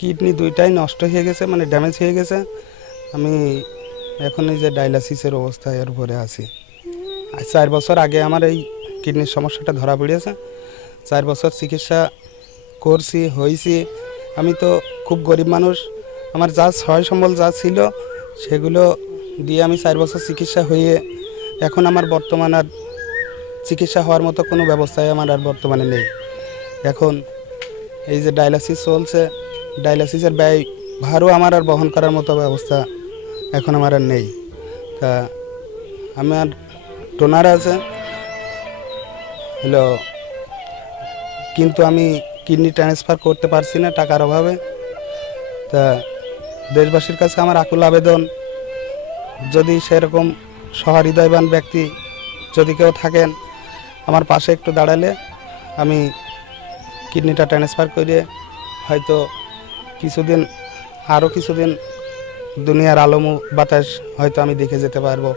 Kidney দুইটাই নষ্ট হয়ে গেছে, মানে ড্যামেজ হয়ে গেছে। আমি এখন এই যে ডায়ালিসিসের অবস্থায় এর উপরে আছি। 4 বছর আগে আমার এই কিডনির সমস্যাটা ধরা পড়েছে। 4 বছর চিকিৎসা করছি, হয়েছি। আমি তো খুব গরিব মানুষ, আমার যা সহায় সম্বল যা ছিল সেগুলো দিয়ে আমি 4 বছর চিকিৎসা হয়ে এখন আমার বর্তমান আর চিকিৎসা হওয়ার মতো কোনো ব্যবস্থাই আমার আর বর্তমানে নেই। এখন এই যে ডায়ালিসিস চলছে, ডায়ালিসিসের ব্যয় ভারও আমার আর বহন করার মতো ব্যবস্থা এখন আমার আর নেই। তা আমার ডোনার আছে হলো, কিন্তু আমি কিডনি ট্রান্সফার করতে পারছি না টাকার অভাবে। তা দেশবাসীর কাছে আমার আকুল আবেদন, যদি সেরকম সহৃদয়বান ব্যক্তি যদি কেউ থাকেন আমার পাশে একটু দাঁড়ালে আমি কিডনিটা ট্রান্সফার করে হয়তো কিছুদিন, আরও কিছুদিন দুনিয়ার আলো বাতাস হয়তো আমি দেখে যেতে পারবো।